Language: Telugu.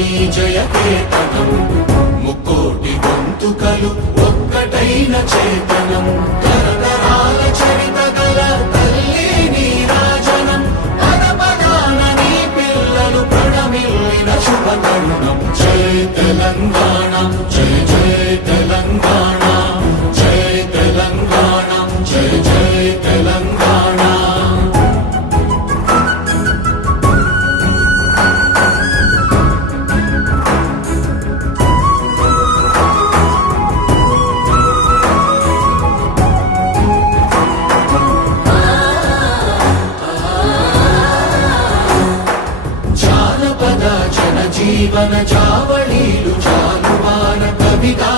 నీ జయకేతనం ముక్కోటి గొంతుకలు ఒక్కటైన చేతనం తరతరాల చరిత గల తల్లి నీ రాజనం పద పదాన నీ పిల్లలు ప్రణమిల్లిన శుభ తరుణం జై తెలంగాణ జై జై తెలంగాణ జై తెలంగాణ జై జై తెలంగాణ జీవన చావళీలు చాలువాన కవిగా